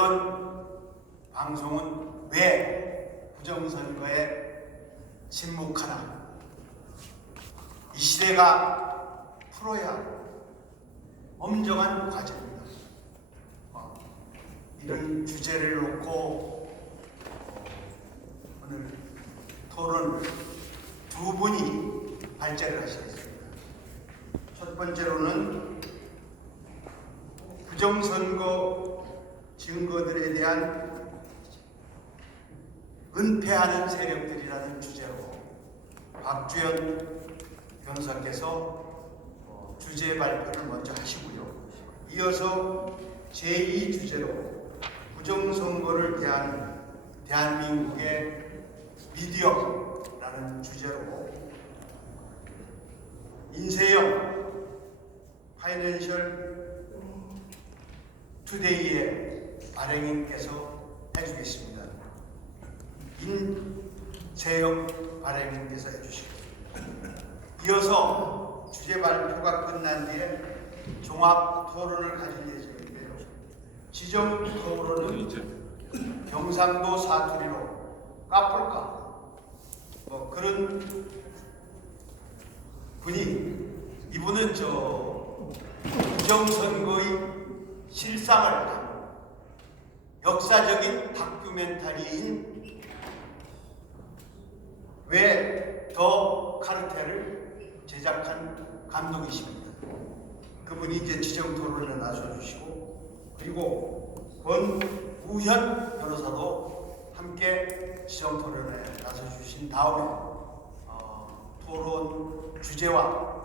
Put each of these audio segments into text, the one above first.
언론, 방송은 왜 부정선거에 침묵하나? 이 시대가 풀어야 할 엄정한 과제입니다. 이런 주제를 놓고 오늘 토론 두 분이 발제를 하시겠습니다. 첫 번째로는 부정선거 증거들에 대한 은폐하는 세력들이라는 주제로 박주현 변호사께서 주제 발표를 먼저 하시고요. 이어서 제2 주제로 부정선거를 대한 대한민국의 미디어라는 주제로 인세영 파이낸셜 투데이의 발행인께서 해주겠습니다. 인세영 발행인께서 해주시겠습니다. 이어서 주제 발표가 끝난 뒤에 종합 토론을 가질 예정인데요. 지정 토론은 경상도 사투리로 까불까 그런 분이 이분은 부정선거의 실상을 역사적인 다큐멘터리인 왜 더 카르텔을 제작한 감독이십니다. 그분이 이제 지정 토론에 나서주시고, 그리고 권우현 변호사도 함께 지정 토론에 나서주신 다음에 토론 주제와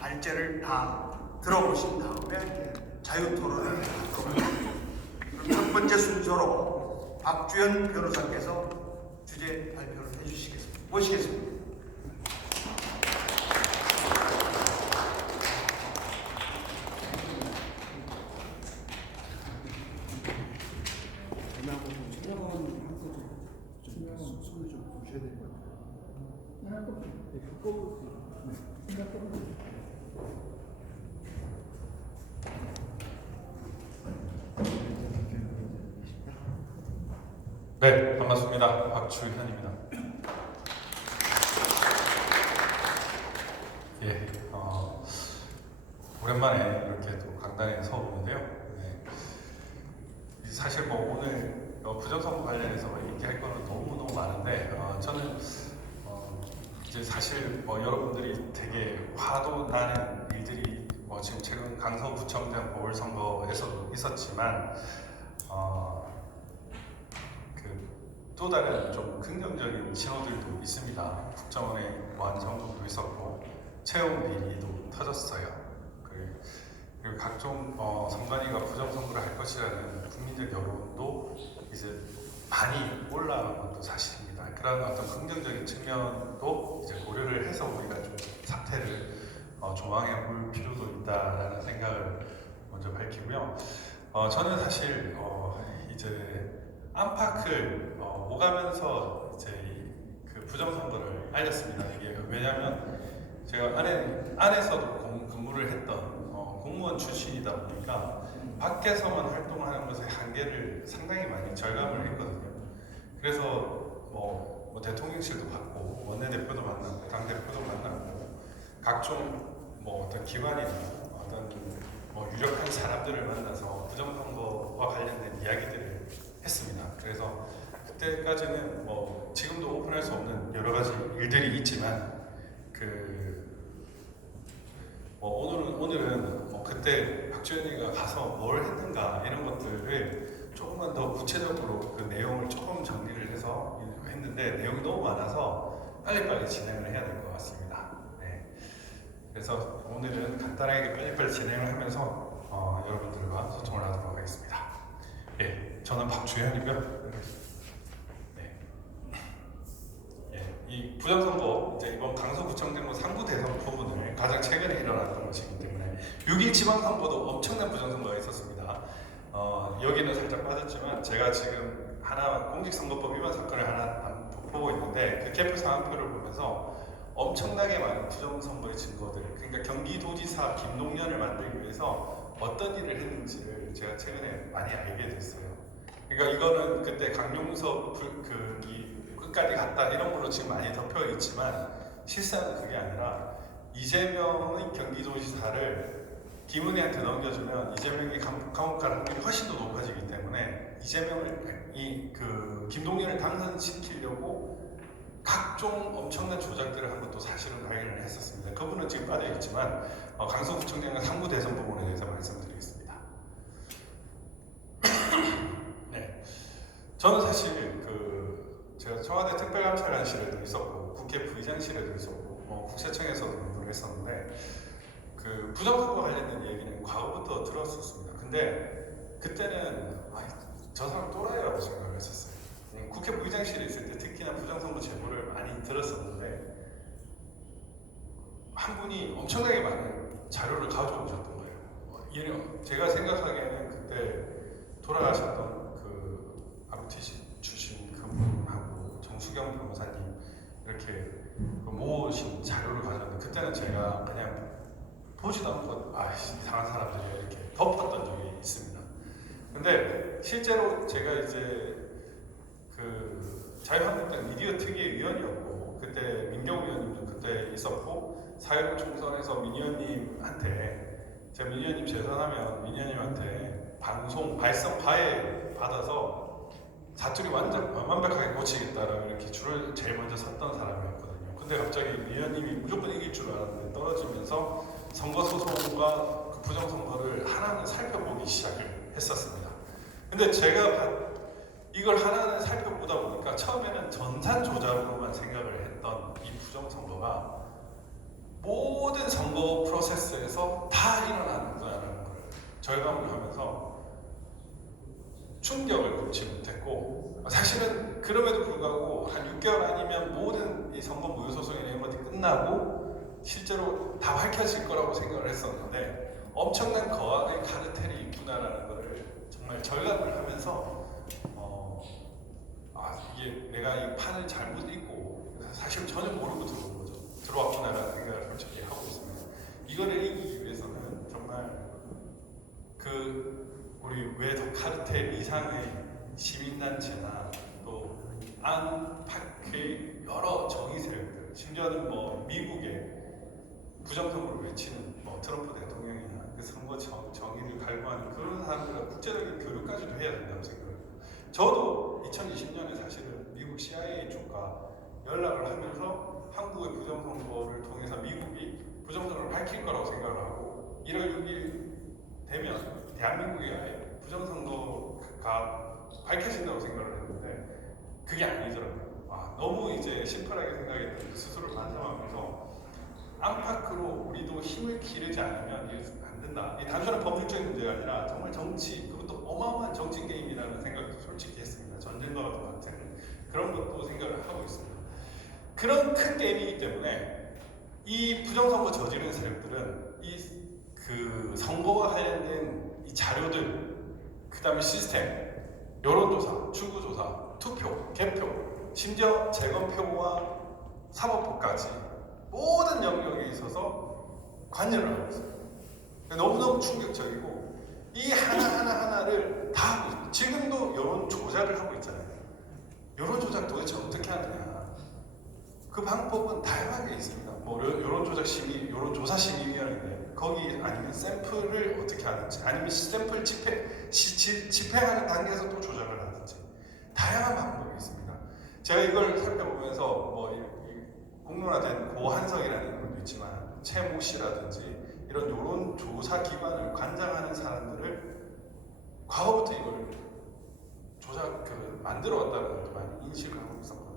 발제를 다 들어보신 다음에 자유 토론을 할 겁니다. 첫 번째 순서로 박주현 변호사께서 주제 발표를 해주시겠습니다. 모시겠습니다. 네, 반갑습니다. 박주현입니다. 예, 오랜만에 이렇게 또 강단에 서 보는데요. 네. 사실 오늘 부정선거 관련해서 얘기할 거는 너무 많은데 저는 이제 사실 여러분들이 되게 화도 나는 일들이 지금 최근 강서구청장 보궐선거에서도 있었지만 또 다른 좀 긍정적인 신호들도 있습니다. 국정원의 완성도도 있었고 채용 비리도 터졌어요. 그리고 각종 선관위가 부정선거를 할 것이라는 국민적 여론도 이제 많이 올라온 것도 사실입니다. 그런 어떤 긍정적인 측면도 이제 고려를 해서 우리가 좀 사태를 조망해 볼 필요도 있다라는 생각을 먼저 밝히고요. 저는 사실 이제 안팎을 오가면서 이제 그 부정선거를 알렸습니다. 이게 왜냐하면 제가 안에서도 근무를 했던 공무원 출신이다 보니까 밖에서만 활동하는 것의 한계를 상당히 많이 절감을 했거든요. 그래서 뭐 대통령실도 받고 원내대표도 만나고 당대표도 만나고 각종 어떤 기관이나 어떤 유력한 사람들을 만나서 부정선거와 관련된 이야기들을 했습니다. 그래서 그때까지는 지금도 오픈할 수 없는 여러 가지 일들이 있지만 오늘은 그때 박주현이가 가서 뭘 했는가 이런 것들을 조금만 더 구체적으로 그 내용을 조금 정리를 해서 했는데 내용이 너무 많아서 빨리빨리 진행을 해야 될 것 같습니다. 네. 그래서 오늘은 간단하게 빨리빨리 진행을 하면서 여러분들과 소통을 하도록 하겠습니다. 예, 저는 박주현이고요. 네. 예, 이 부정선거 이제 이번 강서구청장 3구 대선 부분을 가장 최근에 일어났던 것이기 때문에 6.1 지방선거도 엄청난 부정선거가 있었습니다. 여기는 살짝 빠졌지만 제가 지금 공직선거법 위반 사건을 하나 보고 있는데 그 개표 상황표를 보면서 엄청나게 많은 부정선거의 증거들, 그러니까 경기도지사 김동연을 만들기 위해서 어떤 일을 했는지를 제가 최근에 많이 알게 됐어요. 그러니까 이거는 그때 강용석 이 끝까지 갔다 이런 걸로 지금 많이 덮여 있지만 실상은 그게 아니라 이재명의 경기도지사를 김은혜한테 넘겨주면 이재명이 감옥 갈 확률이 훨씬 더 높아지기 때문에 이재명을 김동연을 당선시키려고 각종 엄청난 조작들을 한 것도 사실은 발견을 했었습니다. 그분은 지금 빠져있지만 강서구청장과 상부 대선 부분에 대해서 말씀드리겠습니다. 네, 저는 사실 제가 청와대 특별감찰관실에도 있었고 국회 부의장실에도 있었고 국세청에서도 근무를 했었는데 그 부정선거 관련된 얘기는 과거부터 들었었습니다. 근데 그때는 저 사람 또라이라고 생각을 했었어요. 국회 부의장실에 있을 때 특히나 부정선거 제보를 많이 들었었는데 한 분이 엄청나게 많은 자료를 가져오셨던 거예요. 제가 생각하기에는 그때 돌아가셨던 그 ROTC 출신 그분하고 정수경 변호사님 이렇게 모으신 자료를 가져왔는데 그때는 제가 그냥 보지도 않고 이상한 사람들이야 이렇게 덮었던 적이 있습니다. 근데 실제로 제가 이제 자유한국당 미디어 특위의 위원이었고 그때 민경우 위원님도 그때 있었고 4.19 총선에서 민 의원님한테 제가 민 의원님 재선하면 민 의원님한테 방송 발성 파해 받아서 사투리 완벽하게 고치겠다라고 이렇게 줄을 제일 먼저 섰던 사람이었거든요. 근데 갑자기 민 의원님이 무조건 이길 줄 알았는데 떨어지면서 선거 소송과 그 부정선거를 하나하나 살펴보기 시작을 했었습니다. 근데 제가 이걸 하나하나 살펴보다 보니까 처음에는 전산 조작으로만 생각을 했던 이 부정선거가 모든 선거 프로세스에서 다 일어나는구나라는 걸 절감을 하면서 충격을 금치 못했고 사실은 그럼에도 불구하고 한 6개월 아니면 모든 이 선거 무효 소송이나 이런 것들이 끝나고 실제로 다 밝혀질 거라고 생각을 했었는데 엄청난 거악의 카르텔이 있구나라는 것을 정말 절감을 하면서 이게 내가 이 판을 잘못 읽고 사실 전혀 모르고 들어왔구나라는 생각을 솔직히 하고 있습니다. 이거를 이기기 위해서는 정말 우리 외도 카르텔 이상의 시민단체나 또 안팎의 여러 정의 세력들, 심지어는 미국의 부정선거를 외치는 트럼프 대통령이나 그 선거 정의를 갈구하는 그런 사람들과 국제적인 교류까지도 해야 된다고 생각해요. 저도 2020년에 사실은 미국 CIA 쪽과 연락을 하면서 한국의 부정선거를 통해서 미국이 부정선거를 밝힐 거라고 생각을 하고 1월 6일 되면 대한민국이 아예 부정선거가 밝혀진다고 생각을 했는데 그게 아니더라고요. 너무 이제 심플하게 생각했던 스스로를 반성하면서 안팎으로 우리도 힘을 기르지 않으면 안 된다. 이 단순한 법률적인 문제가 아니라 정말 정치, 그것도 어마어마한 정치 게임이라는 생각도 솔직히 했습니다. 전쟁과 같은 그런 것도 생각을 하고 있습니다. 그런 큰 게임이기 때문에 이 부정선거 저지른 세력들은 그 선거와 관련된 이 자료들, 그 다음에 시스템, 여론조사, 출구조사, 투표, 개표, 심지어 재검표와 사법부까지 모든 영역에 있어서 관여를 하고 있어요. 너무너무 충격적이고 이 하나하나를 다 하고 있어요. 지금도 여론 조작을 하고 있잖아요. 여론 조작 도대체 어떻게 하느냐. 그 방법은 다양하게 있습니다. 여론조사 심의위원회인데 거기 아니면 샘플을 어떻게 하든지 아니면 샘플 집행하는 단계에서 또 조작을 하든지 다양한 방법이 있습니다. 제가 이걸 살펴보면서 공론화된 고한석이라는 분도 있지만 최모 씨라든지 이런 여론조사 기관을 관장하는 사람들을 과거부터 이걸 만들어 왔다는 것도 많이 인식을 하고 있었거든요.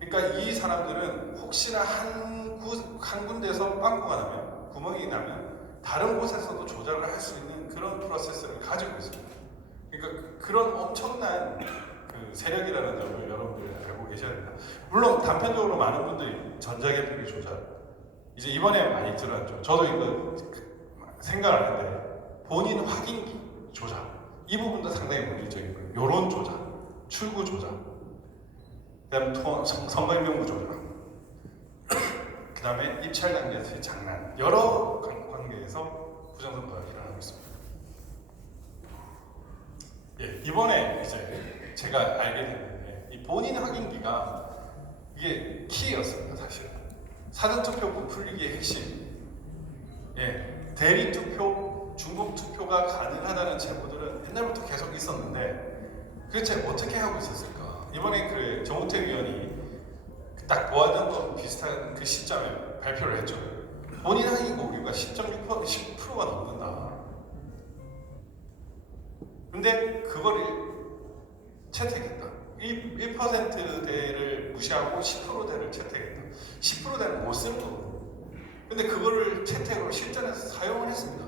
그러니까 이 사람들은 혹시나 한 군데에서 빵꾸가 나면, 구멍이 나면 다른 곳에서도 조작을 할 수 있는 그런 프로세스를 가지고 있습니다. 그러니까 그런 엄청난 세력이라는 점을 여러분들이 알고 계셔야 됩니다. 물론 단편적으로 많은 분들이 전자개표기 조작 이제 이번에 많이 드러났죠. 저도 이거 생각을 하는데 본인 확인기 조작 이 부분도 상당히 물리적인 거예요. 여론 조작, 출구 조작, 그다음 선거인명부 조작, 그다음에 입찰 단계에서의 장난, 여러 관계에서 부정선거가 일어나고 있습니다. 예, 이번에 이제 제가 알게 됐는데 이 본인 확인기가 이게 키였습니다. 사실 사전투표 부풀리기의 핵심. 예, 대리 투표, 중복 투표가 가능하다는 제보들은 옛날부터 계속 있었는데 도대체 어떻게 하고 있었을까? 이번에 그 정우택 위원이 딱 보았던 건 비슷한 그 시점에 발표를 했죠. 본인 확인 오류가 10.6%, 10%가 넘는다. 근데 그거를 채택했다. 1%대를 무시하고 10%대를 채택했다. 10%대는 못 쓰는 거거든요. 근데 그거를 채택으로 실전에서 사용을 했습니다.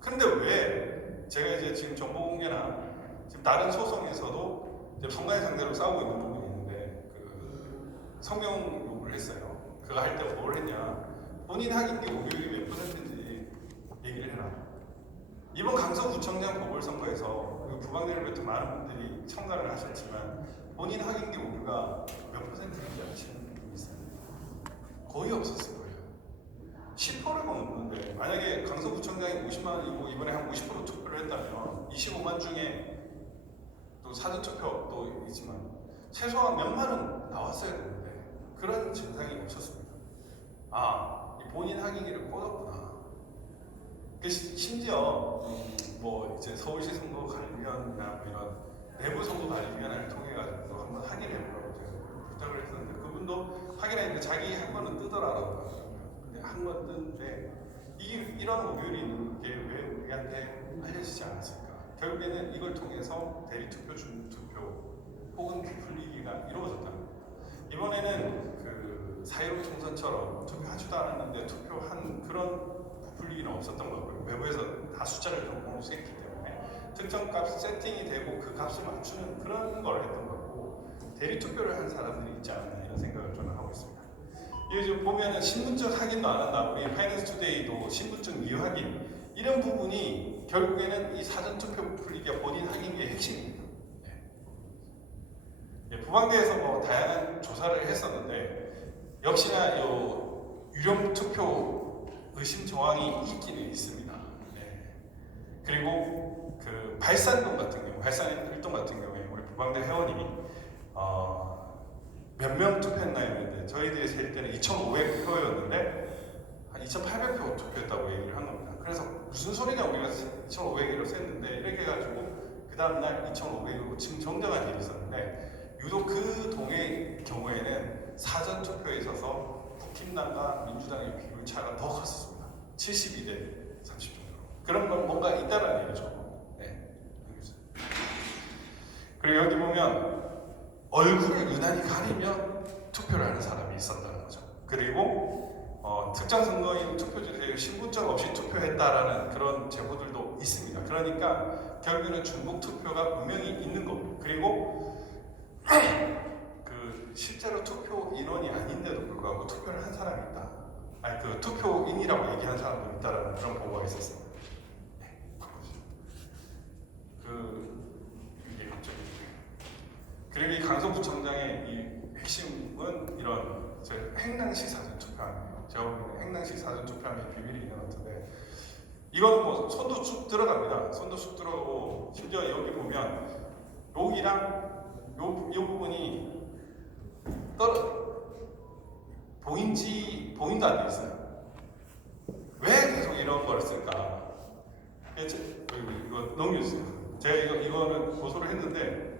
근데 왜 제가 이제 지금 정보공개나 지금 다른 소송에서도 이제 선관위 상대로 싸우고 있는 부분이 있는데 그 성명 요구를 했어요. 그거 할 때 뭘 했냐? 본인 확인기 오류율이 몇 %인지 얘기를 해라. 이번 강서구청장 보궐선거에서 그 부방대를 비롯한 많은 분들이 참가를 하셨지만 본인 확인기 오류가 몇 %인지 아시는 분이 있어요? 거의 없었을 거예요. 10%가 넘는데 만약에 강서구청장이 50만 원이고 이번에 한 50% 투표를 했다면 25만 중에 또 사전투표도 있지만 최소한 몇만 원 나왔어야 되는데 그런 증상이 없었습니다. 아, 이 본인 확인기를 꽂았구나. 심지어 뭐 이제 서울시 선거 관리위원이나 뭐 이런 내부 선거 관리위원회를 통해 가지고 한번 확인해 보라고 제가 부탁을 했었는데 그분도 확인했는데 자기 한 번은 뜨더라고요. 근데 한 번 뜨는데 이런 오류율이 있는 게 왜 우리한테 알려지지 않았을까? 결국에는 이걸 통해서 대리 투표, 중복 투표 혹은 부풀리기가 이루어졌다는 거예요. 이번에는 그 4.15 총선처럼 투표하지도 않았는데 투표한 그런 부풀리기는 없었던 거고요. 외부에서 다 숫자를 적어놓고 했기 때문에 특정 값 세팅이 되고 그 값을 맞추는 그런 걸 했던 거고 대리 투표를 한 사람들이 있지 않나 이런 생각을 저는 하고 있습니다. 이게 지금 보면은 신분증 확인도 안 한다. 우리 파이낸스 투데이도 신분증 미확인 이런 부분이 결국에는 이 사전투표 부풀리기가 본인 확인의 핵심입니다. 네. 부방대에서 뭐 다양한 조사를 했었는데 역시나 요 유령 투표 의심 정황이 있기는 있습니다. 네. 그리고 그 발산동 같은 경우, 발산 일동 같은 경우에 우리 부방대 회원이 몇 명 투표했나 했는데 저희들이 셀 때는 2,500표였는데 한 2,800표 투표했다고 얘기를 한 겁니다. 그래서 무슨 소리냐 우리가 2,500으로 셌는데 이렇게 해가지고 그 다음날 2,500으로 지금 정정한 일이 있었는데 유독 그 동의 경우에는 사전 투표에 있어서 국힘당과 민주당의 비율 차가 더 컸습니다. 72대 30 정도로. 그런 건 뭔가 있다는 얘기죠. 네. 그리고 여기 보면 얼굴을 유난히 가리면 투표를 하는 사람이 있었다는 거죠. 그리고 특정 선거인 투표지에 신분증 없이 투표했다라는 그런 제보들도 있습니다. 그러니까 결국에는 중복 투표가 분명히 있는 겁니다. 그리고 그 실제로 투표 인원이 아닌데도 불구하고 투표를 한 사람이 있다. 아니 그 투표인이라고 얘기한 사람도 있다라는 그런 보고가 있었습니다. 네. 이게 갑자기 그리고 이 강서구청장의 이 핵심은 이런 행랑식 사전 투표함이에요. 제가 보기에는 행랑식 사전 투표함의 비밀이 있는 것 같은데 이건 뭐 손도 쑥 들어갑니다. 손도 쑥 들어가고 심지어 여기 보면 여기랑 요 부분이 보인도 안 돼 있어요. 왜 계속 이런 걸 쓸까? 이거 넘겨주세요. 제가 이거는 고소를 했는데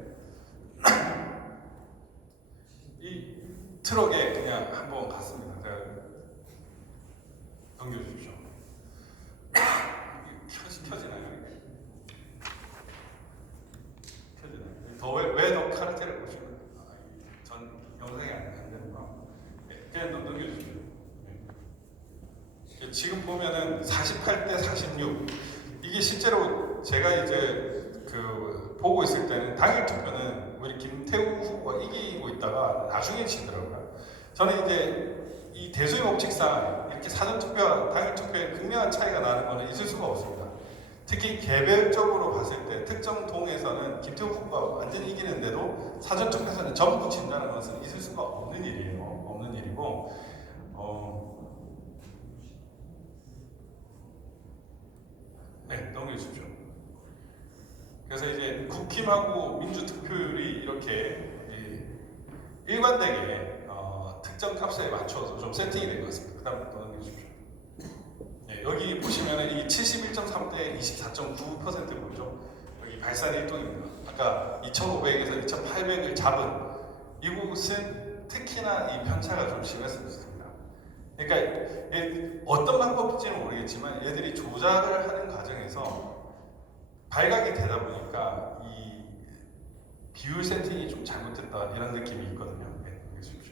이 트럭에 그냥 한번 갔습니다. 제가 넘겨주십시오. 켜지나요? 켜지나요? 왜 더 카르텔을 보시나요? 전 영상이 안 되는구나. 네, 그냥 넘겨주십시오. 네. 지금 보면은 48대 46 이게 실제로 제가 이제 그 보고 있을 때는 당일 투표는 우리 김태우 후보가 이기고 있다가 나중에 지더라고요. 저는 이제 이 대소의 법칙상 이렇게 사전 투표와 당일 투표에 극명한 차이가 나는 것은 있을 수가 없습니다. 특히 개별적으로 봤을 때 특정 동에서는 김태우 후보가 완전히 이기는데도 사전 투표에서는 전부 진다는 것은 있을 수가 없는 일이에요. 없는 일이고 네, 넘겨주십시오. 그래서 이제 국힘하고 민주투표율이 이렇게 일관되게 특정 값에 맞춰서 좀 세팅이 된 것 같습니다. 그 다음 또 넘겨주십시오. 네, 여기 보시면 이 71.3대 24.9% 보이죠? 여기 발산 일동입니다. 아까 2,500에서 2,800을 잡은 이곳은 특히나 이 편차가 좀 심했습니다. 그러니까 어떤 방법인지는 모르겠지만 얘들이 조작을 하는 과정에서 발각이 되다 보니까 이 비율 세팅이 좀 잘못됐다 이런 느낌이 있거든요. 네, 알겠습니다.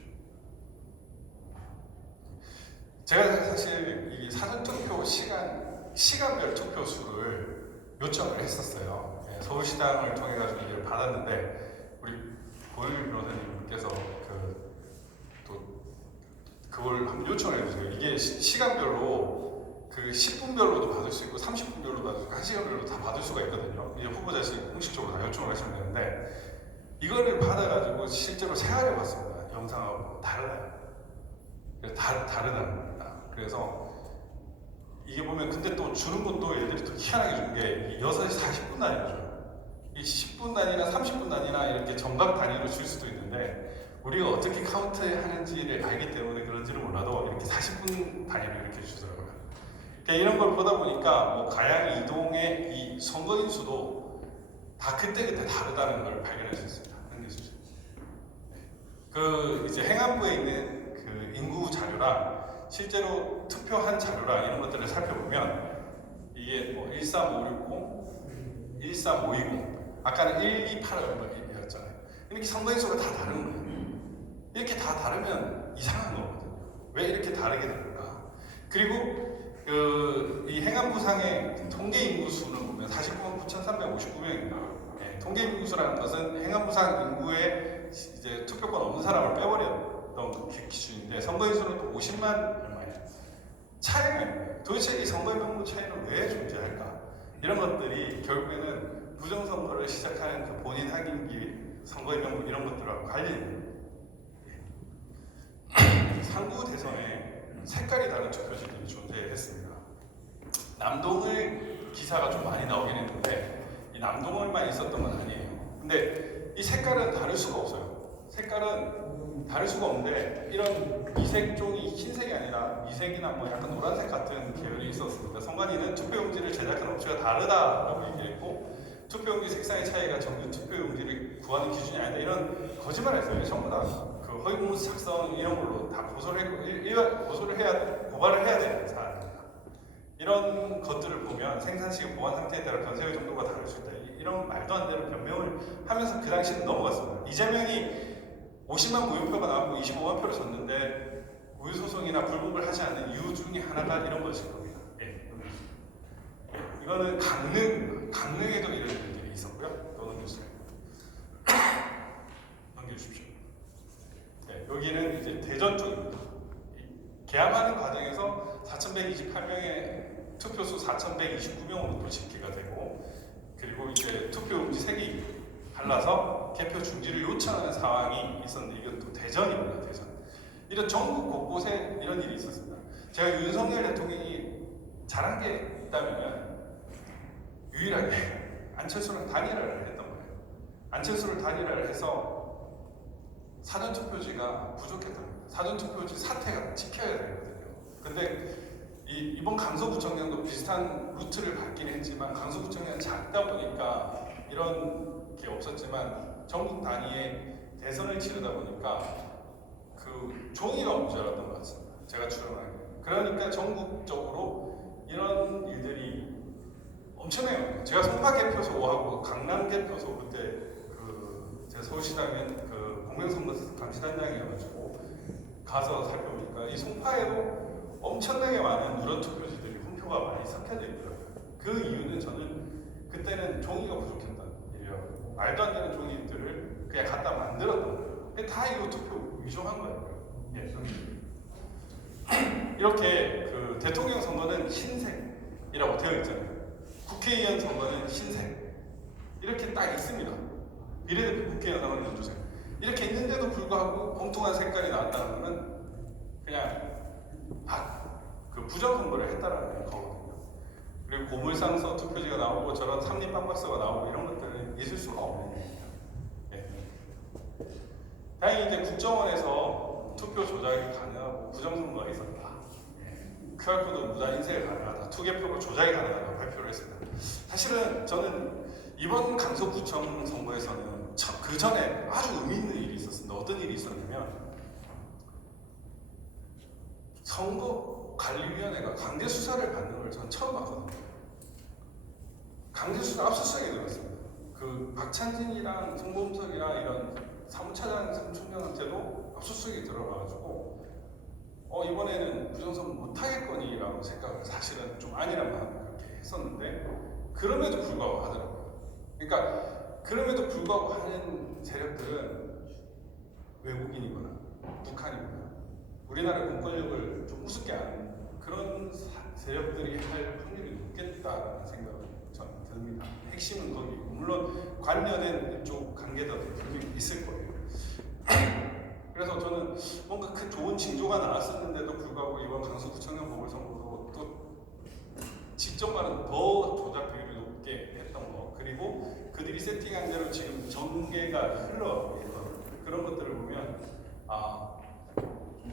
제가 사실 이 사전투표 시간별 투표 수를 요청을 했었어요. 네, 서울시당을 통해 가지고 이걸 받았는데 우리 고일 변호사님께서 그걸 한번 요청을 해주세요. 이게 시간별로 그 10분별로도 받을 수 있고 30분별로 받을 수 있고 1시간별로 다 받을 수가 있거든요. 이제 후보자실 공식적으로 다 요청을 하시면 되는데 이거를 받아가지고 실제로 생활해 봤습니다. 영상하고 달라요. 다르답니다. 그래서 이게 보면 근데 또 주는 것도 얘들이 또 희한하게 준 게 6시 40분 단위로 이 10분 단위나 30분 단위나 이렇게 정각 단위로 줄 수도 있는데 우리가 어떻게 카운트 하는지를 알기 때문에 그런지는 몰라도 이렇게 40분 단위로 이렇게 주더라고요. 그러니까 이런 걸 보다 보니까 뭐 가양 이동의 이 선거인 수도 다 그때그때 다르다는 걸 발견할 수 있습니다. 그 이제 행안부에 있는 그 인구 자료랑 실제로 투표한 자료랑 이런 것들을 살펴보면 이게 뭐 13560, 13520 아까는 128였잖아요. 이렇게 선거인 수가 다 다른 거예요. 이렇게 다 다르면 이상한 거거든요. 왜 이렇게 다르게 다를까? 그리고 이 행안부상의 통계 인구수를 보면 49만 9,359명입니다. 네, 통계 인구수라는 것은 행안부상 인구의 이제 투표권 없는 사람을 빼버렸던 기준인데 선거인수는 또 50만 얼마예요. 차이가 있는 거예요. 도대체 이 선거인 명부 차이는 왜 존재할까? 이런 것들이 결국에는 부정선거를 시작하는 그 본인 확인기 선거인 명부 이런 것들하고 관련이 있는 거예요. 상부 대선에 색깔이 다른 투표지들이 존재했습니다. 남동을 기사가 좀 많이 나오긴 했는데 이 남동을만 있었던 건 아니에요. 근데 이 색깔은 다를 수가 없어요. 색깔은 다를 수가 없는데 이런 미색종이 흰색이 아니라 미색이나 뭐 약간 노란색 같은 계열이 있었습니다. 선관위는 투표용지를 제작한 업체가 다르다라고 얘기했고 투표용지 색상의 차이가 정규 투표용지를 구하는 기준이 아니다 이런 거짓말을 했어요. 전부 다 그 허위공문서 작성 이런 걸로 다 고소를 고발을 해야 되는 사안입니다. 이런 것들을 보면 생산시기 보안 상태에 따라 변색의 정도가 다를 수 있다. 이런 말도 안 되는 변명을 하면서 그 당시는 넘어갔습니다. 이재명이 50만 무효표가 나왔고 25만 표를 줬는데 무효소송이나 불복을 하지 않는 이유 중에 하나가 이런 것일 겁니다. 예. 이거는 강릉에도 이런 일들이 있었고요. 또 넘겨주세요. 넘겨주십시오. 네, 여기는 이제 대전 쪽입니다. 개항하는 과정에서 4,128명의 투표수 4,129명으로 또 집계가 되고 그리고 이제 투표용지 3개 갈라서 개표 중지를 요청하는 상황이 있었는데 이건 또 대전입니다. 대전. 이런 전국 곳곳에 이런 일이 있었습니다. 제가 윤석열 대통령이 잘한 게 있다면 유일하게 안철수랑 단일화를 했던 거예요. 안철수를 단일화를 해서 사전투표지가 부족했답니다. 사전투표지 사태가 지켜야 되거든요. 근데 이번 강서구청장도 비슷한 루트를 밟긴 했지만 강서구청장은 작다 보니까 이런 게 없었지만 전국 단위의 대선을 치르다 보니까 그 종이가 모자랐던 것 같습니다. 제가 추론하기에. 그러니까 전국적으로 이런 일들이 엄청나요. 제가 송파 개표소하고 강남 개표소 그때 제가 서울시당에 공명선거 감시단장이어가지고 가서 살펴보니까 이 송파에도 엄청나게 많은 누런 투표지들이 홈표가 많이 섞여져 있더라고요. 그 이유는 저는 그때는 종이가 부족했다는 일이었고 말도 안 되는 종이들을 그냥 갖다 만들었던 거예요. 다 이거 투표 위조한 거예요. 예, 이렇게 대통령 선거는 흰색이라고 되어 있잖아요. 국회의원 선거는 흰색 이렇게 딱 있습니다. 비례대표 국회의원 선거는 넣어주세요. 이렇게 있는데도 불구하고 엉뚱한 색깔이 나왔다는 것은 그냥 부정선거를 했다라는 거거든요. 그리고 고물상서 투표지가 나오고 저런 삼립 빵박서가 나오고 이런 것들을 일은 있을 수가 없는 일입니다. 예. 다행히 이제 국정원에서 투표 조작이 가능하고 부정선거가 있었다. QR코드 무단 인쇄가 가능하다. 투개표로 조작이 가능하다고 발표를 했습니다. 사실은 저는 이번 강서구청 선거에서는 그 전에 아주 의미 있는 일이 있었습니다. 어떤 일이 있었냐면 선거관리위원회가 강제 수사를 받는 걸 전 처음 봤거든요. 강제 수사 압수수색이 들어갔습니다. 그 박찬진이랑 송범석이랑 이런 사무차장, 사무총장한테도 압수수색이 들어가가지고 이번에는 부정선거 못하겠거니라고 생각을 사실은 좀 아니란 마음을 그렇게 했었는데 그럼에도 불구하고 하더라고요. 그러니까 그럼에도 불구하고 하는 세력들은 외국인이거나 북한이거나 우리나라 공권력을 좀 우습게 하는 그런 세력들이 할 확률이 높겠다는 생각이 저는 듭니다. 핵심은 거기고 물론 관련된 이쪽 관계자도 분명히 있을 거예요. 그래서 저는 뭔가 그 좋은 징조가 나왔었는데도 불구하고 이번 강서구청장 보궐선거도 또 직전과는 더 조작 비율이 높게 했던 거 그리고 그들이 세팅한 대로 지금 전개가 흘러가고 있던 그런 것들을 보면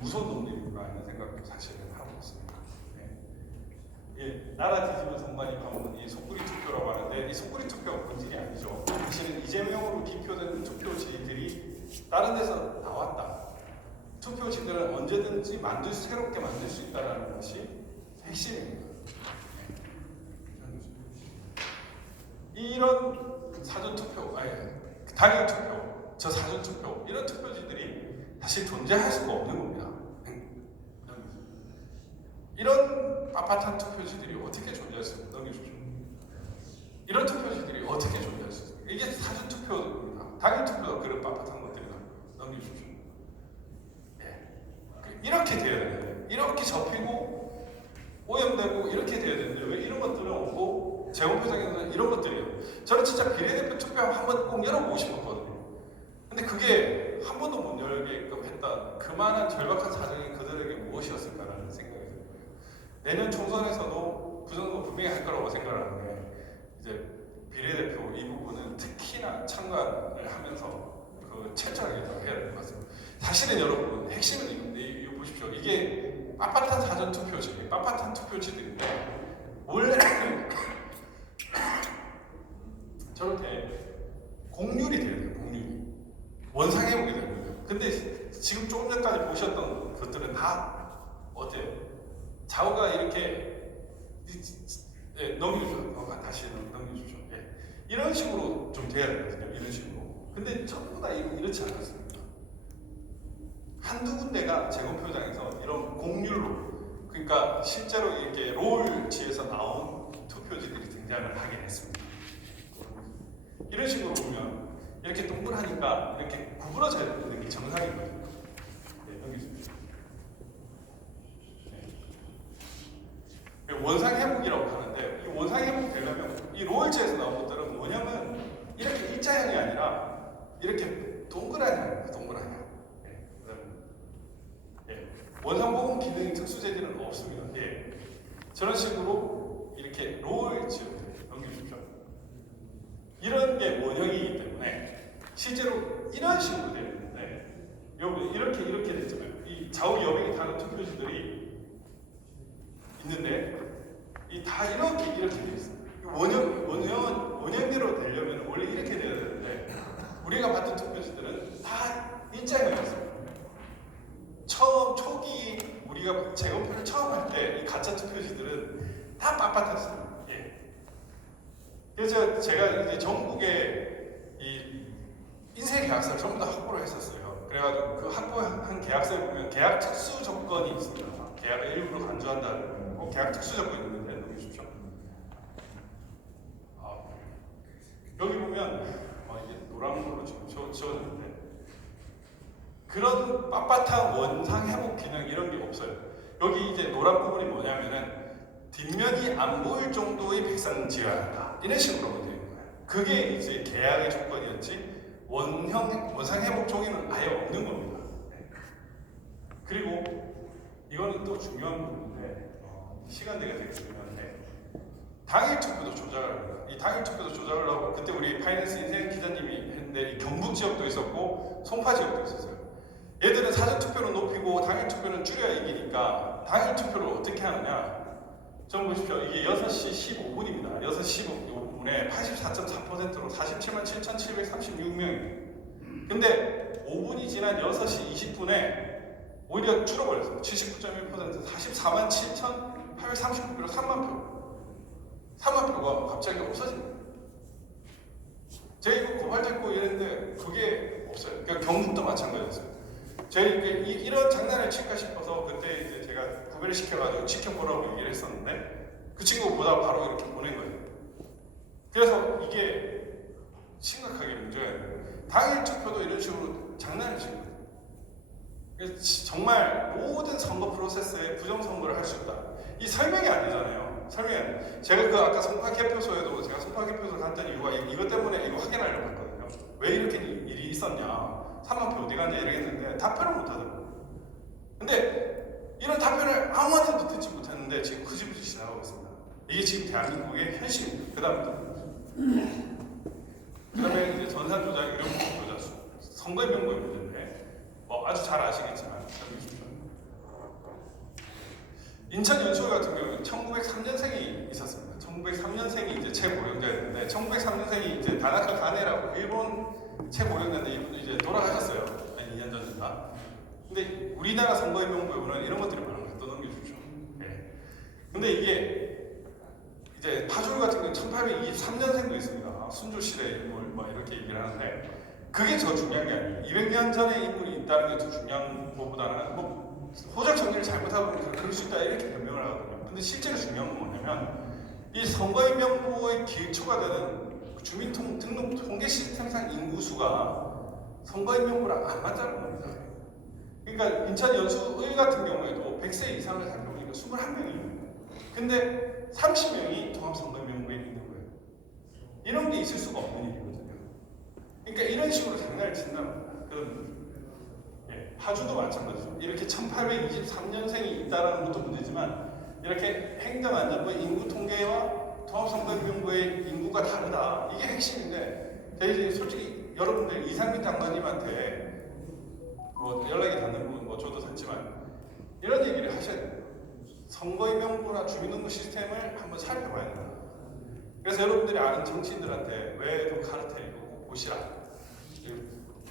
무서운 놈들이구나 하는 생각도 사실은 하고 있습니다. 나라 뒤집은 선관위 방문 이 속구리 투표라고 하는데 이 속구리 투표가 본질이 아니죠. 사실은 이재명으로 기표된 투표지들이 다른 데서 나왔다. 투표지들은 언제든지 새롭게 만들 수 있다는 것이 핵심입니다. 이런 사전투표, 당일 투표, 저 사전투표 이런 투표지들이 다시 존재할 수가 없는 겁니다. 이런 빳빳한 투표지들이 어떻게 존재할 수 있습니까? 넘겨주십시오. 이런 투표지들이 어떻게 존재할 수 있습니까? 이게 사전투표입니다. 당일 투표가 그런 빳빳한 것들이다. 넘겨주십시오. 이렇게 돼야 되는데 이렇게 접히고 오염되고 이렇게 돼야 되는데 왜 이런 것들은 없고 재검표장에서는 이런 것들이에요. 저는 진짜 비례대표 투표 한번 꼭 열어보고 싶었거든요. 근데 그게 한 번도 못 열게끔 했던 그만한 절박한 사정이 그들에게 무엇이었을까라는 생각이 들어요. 내년 총선에서도 부정선거 분명히 할 거라고 생각하는데 이제 비례대표 이 부분은 특히나 참관을 하면서 철저하게 해야 될 것 같습니다. 사실은 여러분 핵심은 이건데 이거 보십시오. 이게 빳빳한 사전 투표지, 빳빳한 투표지들인데 원래 저렇게 공률이 돼야 돼요. 공률이 원상회복이 되는 거예요. 근데 지금 조금 전까지 보셨던 것들은 다 어때요? 좌우가 이렇게 넘겨주죠. 다시 넘겨주죠. 이런 식으로 좀 돼야 되거든요. 이런 식으로. 근데 전부 다 이렇지 않았습니다. 한두 군데가 재검표장에서 이런 공률로, 그러니까 실제로 이렇게 롤지에서 나온 투표지들이 등장을 하긴 했습니다. 이런 식으로 보면 이렇게 동그라니까 이렇게 구부러져야 되는 게 정상이거든요. 넘기십시오. 원상 회복이라고 하는데 이 원상 회복 되려면 이 롤지에서 나온 것들은 뭐냐면 이렇게 일자형이 아니라 이렇게 동그라니 동그라니. 원상복원 기능이 특수 재질은 없습니다. 저런 식으로 이렇게 롤 지어요. 넘겨주십시오. 이런 게 원형이기 때문에 실제로 이런 식으로 되어 있는데 여러분 이렇게 됐잖아요. 이 좌우 여백이 다른 투표지들이 있는데 이 다 이렇게 되어 있습니다. 원형대로 되려면 원래 이렇게 돼야 되는데 우리가 봤던 투표지들은 다 일자형이었어요. 초기 우리가 재검표를 처음 할 때 이 가짜 투표지들은 다 빳빳했어요. 그래서 제가 이제 전국에 이 인쇄 계약서를 전부 다 확보를 했었어요. 그래가지고 그 확보한 계약서에 보면 계약 특수 조건이 있습니다. 계약을 일부러 간주한다는 거. 계약 특수 조건이 있는데 넘겨주십시오. 여기 보면 이게 노란색으로 지금 지워졌는데 그런 빳빳한 원상 회복 기능 이런 게 없어요. 여기 이제 노란 부분이 뭐냐면은 뒷면이 안 보일 정도의 백상 지어야 한다. 이런 식으로 되어 있는 거예요. 그게 이제 계약의 조건이었지 원상 회복 종이는 아예 없는 겁니다. 그리고 이거는 또 중요한 부분인데 시간대가 되게 중요한데 당일 투표도 조작을 합니다. 이 당일 투표도 조작을 하고 그때 우리 파이낸스 인생 기자님이 했는데 이 경북 지역도 있었고 송파 지역도 있었어요. 얘들은 사전 투표를 높이고 당일 투표는 줄여야 이기니까 당일 투표를 어떻게 하느냐? 좀 보십시오. 이게 6시 15분입니다. 6시 15분에 84.4%로 47만 7,736명이에요. 근데 5분이 지난 6시 20분에 오히려 줄어버렸어요. 79.1% 44만 7,839표로 3만 표가 갑자기 없어진 거예요. 제가 이거 고발됐고 이랬는데 그게 없어요. 그러니까 경북도 마찬가지였어요. 제가 이런 장난을 칠까 싶어서 그때 이제 제가 구별을 시켜가지고 지켜보라고 얘기를 했었는데 그 친구가 보다가 바로 이렇게 보낸 거예요. 그래서 이게 심각하게 문제가 있는 거예요. 당일 투표도 이런 식으로 장난을 치는 거예요. 그래서 정말 모든 선거 프로세스에 부정선거를 할 수 있다. 이 설명이 안 되잖아요. 설명이 안 돼. 제가 그 아까 송파 개표소에도 제가 송파 개표소 갔던 이유가 이것 때문에 이거 확인하려고 했거든요. 왜 이렇게 일이 있었냐. 3만 표 어디 갔냐 이러겠는데 답변을 못 하더라고요. 근데 이런 답변을 아무한테도 듣지 못했는데 지금 흐지부지 지나가고 있습니다. 이게 지금 대한민국의 현실입니다. 그 다음에 이제 전산 조작, 이런 조작, 선거의 명부의 문제인데 뭐 아주 잘 아시겠지만 인천 연수원 같은 경우는 1903년생이 있었습니다. 1903년생이 이제 최고령자였는데 1903년생이 이제 다나카 가네라고 일본 최고령자인데 이분도 이제 돌아가셨어요. 한 2년 전인가. 근데 우리나라 선거의 명부에 보면 이런 것들이 많은 거예요. 또 넘겨주십시오. 네. 근데 이게 이제 파주리 같은 경우는 1823년생도 있습니다. 순조실의 인물 뭐 이렇게 얘기를 하는데 그게 더 중요한 게 아니에요. 200년 전의 인물이 있다는 게 더 중요한 것보다는 뭐 호적 정리를 잘못하고 보니까 그럴 수 있다 이렇게 변명을 하거든요. 근데 실제로 중요한 건 뭐냐면 이 선거의 명부의 기초가 되는 주민등록 통계 시스템상 인구수가 선거의 명부랑 안 맞다는 겁니다. 그러니까 인천 연수의 같은 경우에도 100세 이상을 살펴보니까 21명이에요. 근데 30명이 통합선거의 명부에 있는 거예요. 이런 게 있을 수가 없는 일이거든요. 그러니까 이런 식으로 장난을 친다는 겁니다. 파주도 마찬가지죠. 이렇게 1823년생이 있다는 것도 문제지만 이렇게 행정안전부 인구 통계와 통합선거명부의 인구가 다르다. 이게 핵심인데 이제 솔직히 여러분들 이상민 장관님한테 뭐 연락이 닿는 부분 뭐 저도 닿지만 이런 얘기를 하셔야 돼요. 선거의 명부나 주민등록 시스템을 한번 살펴봐야 된다. 그래서 여러분들이 아는 정치인들한테 왜 카르텔 이거 꼭 보시라.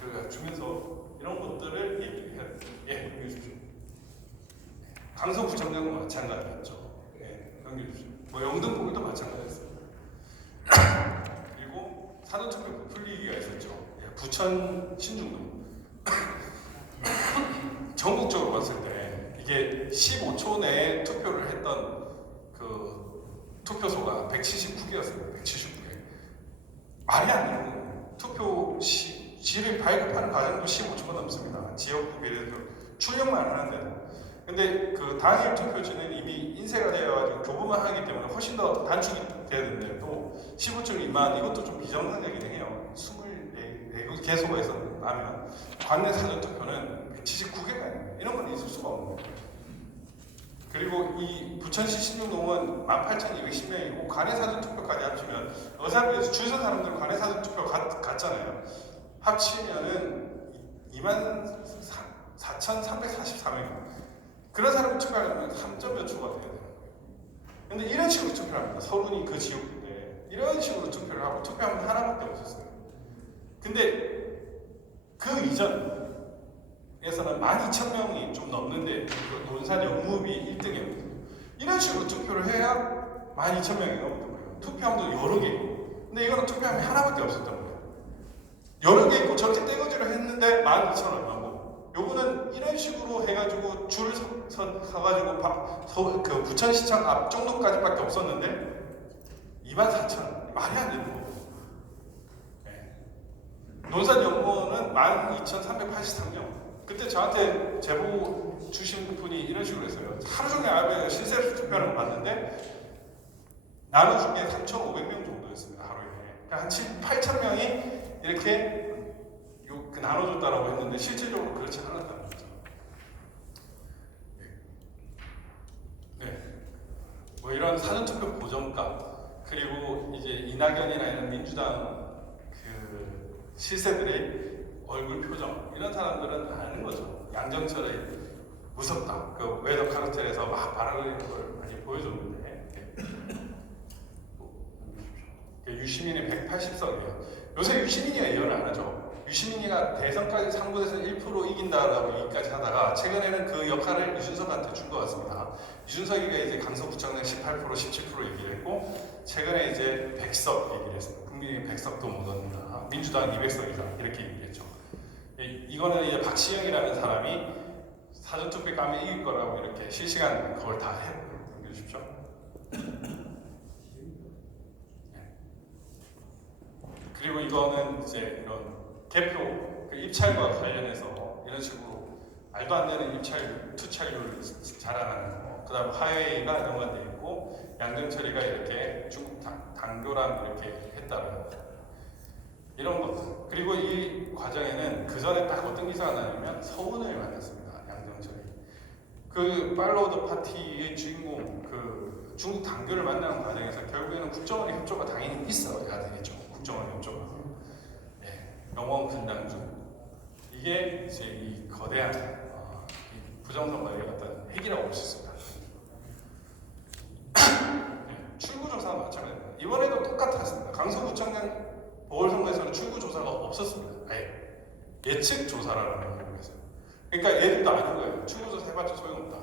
저희가 주면서 이런 것들을 얘기를 해야 돼요. 예, 넘겨주십시오. 강서구청장도 마찬가지였죠. 예, 넘겨주십시오. 뭐 영등포구도 마찬가지였어요. 그리고 사전투표 부풀리기가 있었죠. 예, 부천 신중동. 전국적으로 봤을 때 이게 15초 내에 투표를 했던 그 투표소가 179개였습니다. 179개. 말이 안 되는 거예요. 투표 지를 발급하는 과정도 15초가 넘습니다. 지역구별에서 출력만 하는데도. 근데 그 당일 투표지는 이미 인쇄가 되어가지고 교부만 하기 때문에 훨씬 더 단축이 돼야 되는데 또 15초 미만 이것도 좀 비정상적이긴 해요. 24개소에서 하면 관내 사전 투표는 179개가 아닙니다. 이런 건 있을 수가 없는 거예요. 그리고 이 부천시 신중동은 18,210명이고 관내 사전 투표까지 합치면 어차피 줄 선 사람들은 관내 사전 투표 갔잖아요. 합치면은 24,344명. 그런 사람 투표하려면 3점 몇 초가 돼야 돼요. 근데 이런 식으로 투표를 합니다. 서른이 그 지역인데 이런 식으로 투표를 하고 투표하면 하나밖에 없었어요. 근데 그 이전에서는 12,000명이 좀 넘는데 논산 영무비 1등이었거든요. 이런 식으로 투표를 해야 12,000명이 넘었던 거예요. 투표함도 여러 개. 근데 이거는 투표함이 하나밖에 없었던 거예요. 여러 개 있고 저렇게 떼거지를 했는데 12,000 얼마고 요거는 이런 식으로 해가지고 줄 서가지고 그 부천시청 앞 정도까지밖에 없었는데 24,000 말이 안 되는 거고. 네. 논산 연구원은 12,383명. 그때 저한테 제보 주신 분이 이런 식으로 했어요. 하루 종일 알바에 실세 투표를 봤는데 나눠준 게 3,500명 정도였습니다. 하루에. 그러니까 한 8,000명이 이렇게 나눠줬다라고 했는데 실질적으로 그렇지 않았다는 거죠. 네. 뭐 이런 사전투표 보정값 그리고 이제 이낙연이나 이런 민주당 그 실세들의 얼굴 표정 이런 사람들은 아는 거죠. 양정철의 무섭다. 그 웨더 카르텔에서 막 바라는 걸 많이 보여줬는데 유시민이 180석이에요. 요새 유시민이가 예언을 안 하죠. 유시민이가 대선까지 상부에서 1% 이긴다라고 얘기까지 하다가 최근에는 그 역할을 유준석한테 준 것 같습니다. 유준석이가 이제 강서구청장 18%, 17% 얘기를 했고 최근에 이제 100석 얘기를 했습니다. 국민이 100석도 못 얻는다. 민주당 200석이다. 이렇게 얘기를 했죠. 이거는 이제 박시영이라는 사람이 사전투표 가면 이길 거라고 이렇게 실시간 그걸 다 해주십시오. 그리고 이거는 이제 이런 개표 그 입찰과 관련해서 이런 식으로 말도 안 되는 입찰 투찰률을 자랑하는 거. 그다음 화웨이가 연관돼 있고 양정철이가 이렇게 중국 당교랑 이렇게 했다는 거. 이런 것. 그리고 이 과정에는 그 전에 딱 어떤 기사가 나냐면 서훈을 만났습니다. 양정철이. 그 팔로우 더 파티의 주인공 그 중국 당교를 만나는 과정에서 결국에는 국정원의 협조가 당연히 있어야 되겠죠. 국정원의 협조가. 네, 영원 근당주. 이게 이제 이 거대한 이 부정선거의 어떤 핵이라고 볼 수 있습니다. 네, 출구조사는 마찬가지입니다. 이번에도 똑같았습니다. 강서구청장 보궐선거에서는 출구조사가 없었습니다. 아예 예측조사라는 걸 했어요. 그러니까 얘들도 아는 거예요. 출구조사 해봤자 소용없다.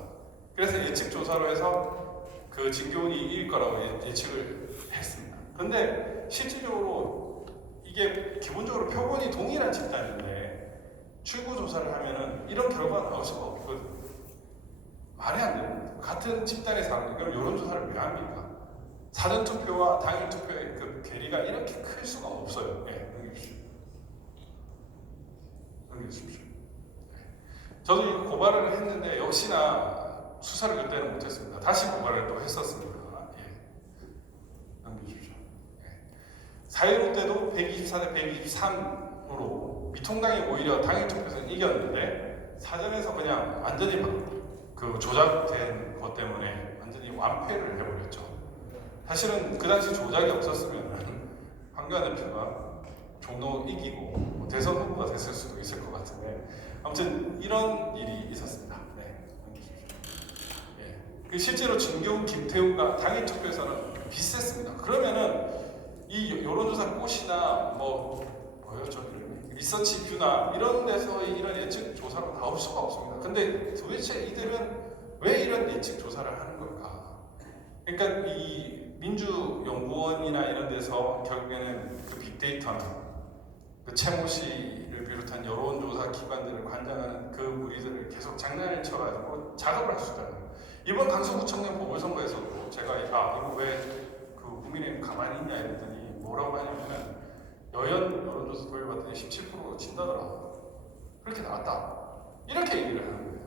그래서 예측조사로 해서 그 진교훈이 이길 거라고 예측을 했습니다. 근데 실질적으로 이게 기본적으로 표본이 동일한 집단인데 출구조사를 하면은 이런 결과가 나올 수가 없거든요. 말이 안 됩니다. 같은 집단의 사람들, 그럼 여론조사를 왜 합니까? 사전투표와 당일투표의 그 괴리가 이렇게 클 수가 없어요. 네, 넘겨주십시오. 저도 이 고발을 했는데 역시나 수사를 그때는 못했습니다. 다시 고발을 또 했었습니다. 예. 넘겨주십시오. 예. 4.15 때도 124대 123으로 미통당이 오히려 당일투표에서 이겼는데 사전에서 그냥 완전히 막 그 조작된 것 때문에 완전히 완패를 해버렸죠. 사실은 그 당시 조작이 없었으면 황교안 대표가 종로 이기고 뭐 대선 후보가 됐을 수도 있을 것 같은데 아무튼 이런 일이 있었습니다. 네. 예. 그 실제로 진교훈, 김태우가 당일 투표에서는 비슷했습니다. 그러면은 이 여론조사 꽃이나 뭐였죠? 리서치 뷰나 이런 데서 이런 예측 조사가 나올 수가 없습니다. 근데 도대체 이들은 왜 이런 예측 조사를 하는 걸까? 그러니까 이 민주연구원이나 이런 데서 결국에는 그 빅데이터나 그 최모 씨를 비롯한 여론조사 기관들을 관장하는 그 무리들을 계속 장난을 쳐가지고 작업을 할 수 있다는 거예요. 이번 강서구청장 보궐선거에서도 제가 이거 왜 그 국민의힘 가만히 있냐 이랬더니 뭐라고 하냐면은 여론조사 돌려봤더니 17%로 진다더라. 그렇게 나왔다. 이렇게 얘기를 하는 거예요.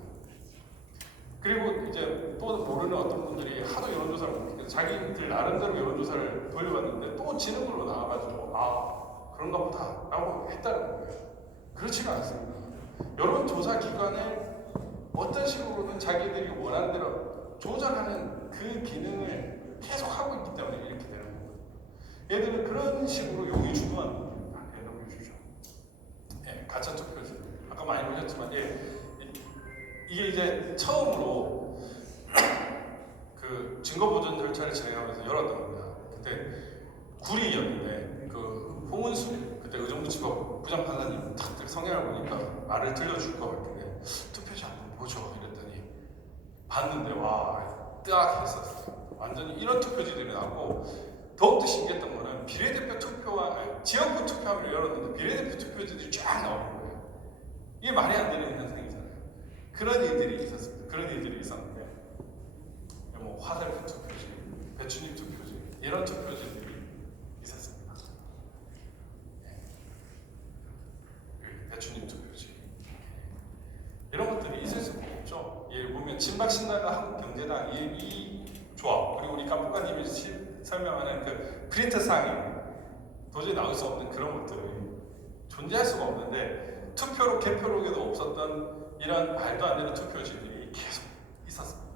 그리고 이제 또 모르는 어떤 분들이 하도 여론조사를 못 자기들 나름대로 여론조사를 돌려봤는데 또 지는 걸로 나와가지고 그런가 보다 라고 했다는 거예요. 그렇지가 않습니다. 여론조사 기관을 어떤 식으로든 자기들이 원하는 대로 조작하는 그 기능을 계속 하고 있기 때문에 이렇게 되는 거거든요. 얘들은 그런 식으로 용이 주도하는 겁니다. 넘겨주죠. 예, 가짜 투표지. 아까 많이 보셨지만 이게 이제 처음으로 그 증거 보존 절차를 진행하면서 열었던 겁니다. 그때 구리였는데 그 홍은수 그때 의정부지법 부장판사님 탁 성향을 보니까 말을 들려줄 거 같은데 투표지 한번 보죠 이랬더니 봤는데 와 뜨악했었어요. 완전히 이런 투표지들이 나고 더욱더 신기했던 거는 비례대표 투표와 지역구 투표함을 열었는데 비례대표 투표지들이 쫙 나오는 거예요. 이게 말이 안 되는 현상이잖아요. 그런 일들이 있었습니다. 그런 일들이 있었는데 뭐 화살표 투표지, 배추잎 투표지 이런 투표지들이 있었습니다. 배추잎 투표지 이런 것들이 있을 수가 없죠. 예를 보면 친박신당과 한국경제당 이 조합 그리고 우리 깜빡가님이 설명하는 그 프린트 상이 도저히 나올 수 없는 그런 것들이 존재할 수가 없는데 투표로 개표록에도 없었던 이런 말도 안 되는 투표지들이 계속 있었습니다.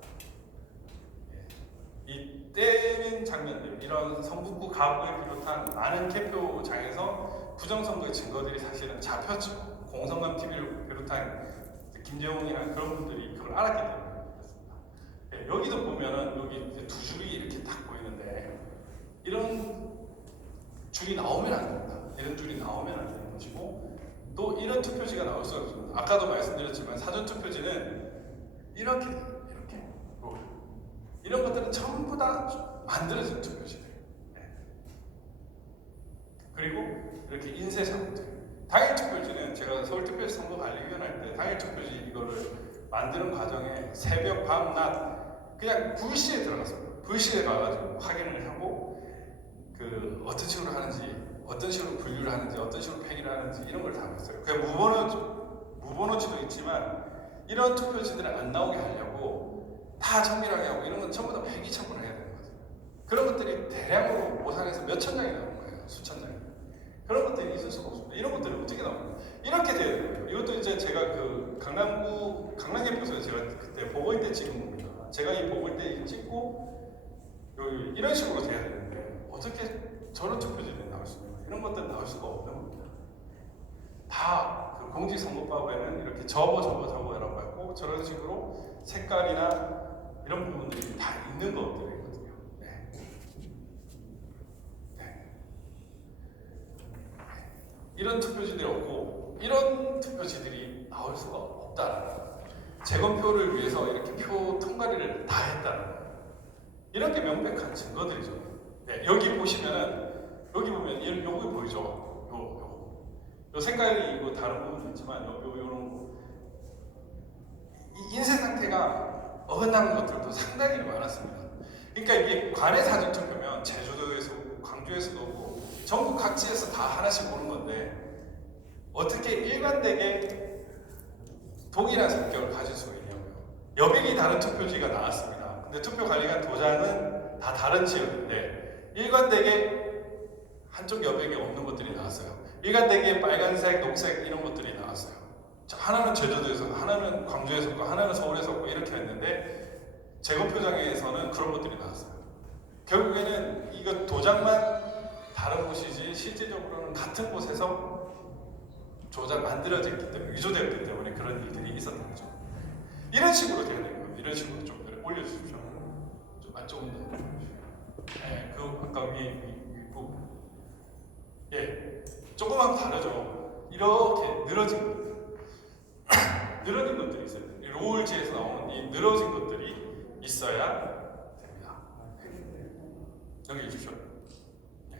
이 떼는 장면들, 이런 성북구 가구에 비롯한 많은 개표장에서 부정선거의 증거들이 사실은 잡혔죠. 공성감 TV를 비롯한 김재홍이나 그런 분들이 그걸 알았기 때문에 그렇습니다. 네, 여기도 보면은 여기 이제 두 줄이 이렇게 딱 보이는데 이런 줄이 나오면 안 됩니다. 이런 줄이 나오면 안 되는 것이고 또 이런 투표지가 나올 수가 없습니다. 아까도 말씀드렸지만 사전 투표지는 이렇게 이런 것들은 전부 다 만들어진 투표지들. 네. 그리고 이렇게 인쇄 작업들. 당일 투표지는 제가 서울특별시 선거관리위원회 할 때 당일 투표지 이거를 만드는 과정에 새벽, 밤, 낮 그냥 불시에 들어갔습니다. 불시에 가가지고 확인을 하고 그 어떤 식으로 하는지, 어떤 식으로 분류를 하는지, 어떤 식으로 폐기를 하는지 이런 걸 다 했어요. 그냥 무번호지도 있지만 이런 투표지들을 안 나오게 하려고 다 정밀하게 하고 이런 건 전부 다 폐기 처분을 해야 되는 거죠. 그런 것들이 대량으로 모상해서 몇천 장이 나오는 거예요. 수천 장이. 그런 것들이 있을 수가 없습니다. 이런 것들이 어떻게 나오냐. 이렇게 돼야 돼요. 이것도 이제 제가 그 강남개표소에 제가 그때 보궐 때 찍은 겁니다. 제가 이 보궐 때 찍고 이런 식으로 돼야 되는데 어떻게 저런 투표지들이 나올 수 있냐. 이런 것들은 나올 수가 없는 겁니다. 다 그 공직선거법에는 이렇게 접어라고 했고 저런 식으로 색깔이나 이런 부분들이 다 있는 것들이거든요. 네. 네. 이런 투표지들이 없고 이런 투표지들이 나올 수가 없다는 거예요. 재검표를 위해서 이렇게 표 통과리를 다 했다는 거예요. 이런 게 명백한 증거들이죠. 네, 여기 보시면은 여기 보면 여기 보이죠. 요 색깔이 이거 다른 부분도 있지만 요런 거. 이 인쇄 상태가 어긋나는 것들도 상당히 많았습니다. 그러니까 이게 관내 사전 투표면 제주도에서 광주에서도 오고 전국 각지에서 다 하나씩 오는 건데 어떻게 일관되게 동일한 성격을 가질 수가 있냐고요. 여백이 다른 투표지가 나왔습니다. 근데 투표관리관 도장은 다 다른 지역인데 일관되게 한쪽 여백에 없는 것들이 나왔어요. 일관되게 빨간색, 녹색 이런 것들이 나왔어요. 하나는 제주도에서, 하나는 광주에서 없고, 하나는 서울에서 없고 이렇게 했는데 재검표장에서는 그런 것들이 나왔어요. 결국에는 이거 도장만 다른 곳이지 실제적으로는 같은 곳에서 조작 만들어졌기 때문에 위조되었기 때문에 그런 일들이 있었던 거죠. 이런 식으로 돼야 되는 거예요. 이런 식으로 좀 올려주십시오. 조금 더. 네, 그 아까 윗부분. 예, 조금만 다르죠. 이렇게 늘어진 것들. 늘어진 것들이 있어야 돼요. 로울지에서 나오는 이 늘어진 것들이 있어야 됩니다. 여기 주십시오. 네.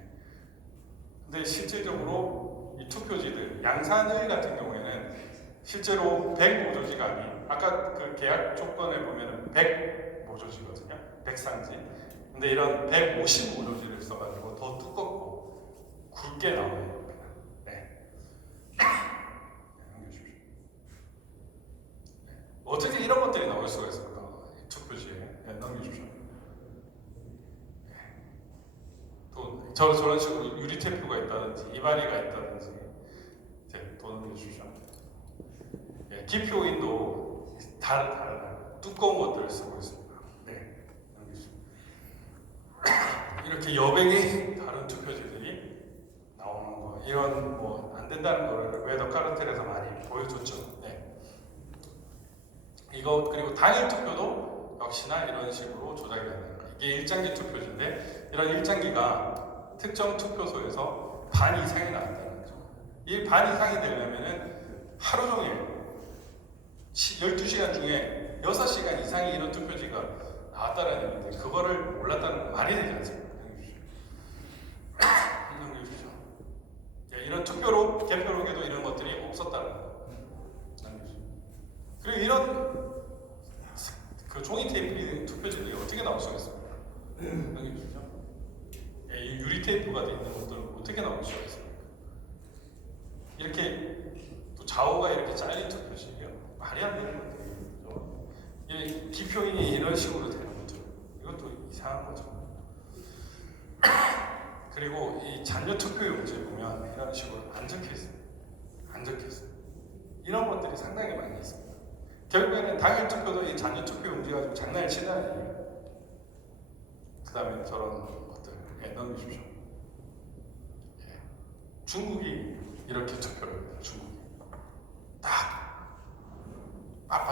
근데 실질적으로 이 투표지들, 양산을 같은 경우에는 실제로 100 모조지감이 아까 그 계약 조건에 보면은 100 모조지거든요. 100상지. 근데 이런 150 모조지를 써가지고 더 두껍고 굵게 나오는 겁니다. 네. 넘겨주십시오. 네. 어떻게 이런 것들이 나올 수가 있습니까? 투표지에. 네, 넘겨주십시오. 네. 또 저런 식으로 유리 테이프가 있다든지 이바리가 있다든지 또 넘겨주십시오. 네. 기표인도 다른 두꺼운 것들을 쓰고 있습니다. 네. 넘겨주십시오. 이렇게 여백이 다른 투표지들이 나오는 거 이런 뭐 안 된다는 거를 웨더 카르텔에서 많이 보여줬죠. 네. 이거 그리고 단일 투표도 역시나 이런 식으로 조작이 되는 거예요. 이게 일장기 투표지인데 이런 일장기가 특정 투표소에서 반 이상이 나왔다는 거죠. 이 반 이상이 되려면은 하루 종일 12시간 중에 6시간 이상이 이런 투표지가 나왔다는 얘기인데 그거를 몰랐다는 건 말이 되지 않습니까? 넘겨주시죠. 이런 개표록에도 이런 것들이 없었다는 거. 그리고 이런 그 종이 테이프 투표지들이 어떻게 나올 수가 있습니까? 넘겨주시죠. 이 유리 테이프가 돼 있는 것들은 어떻게 나올 수가 있습니까? 이렇게 또 좌우가 이렇게 잘린 투표지예요. 말이 안 되는 것들이죠. 이 기표인이 이런 식으로 되는 거죠. 이것도 이상한 거죠. 그리고 이 잔여 투표용지에 보면 이런 식으로 안 적혀 있습니다. 안 적혀 있어요. 이런 것들이 상당히 많이 있습니다. 결국에는 당일 투표도 이 잔여 투표용지 가지고 장난을 치는 아니에요. 그 다음에 저런 것들. 예. 네, 넘기십시오. 예. 중국이 이렇게 쳐요. 중국이.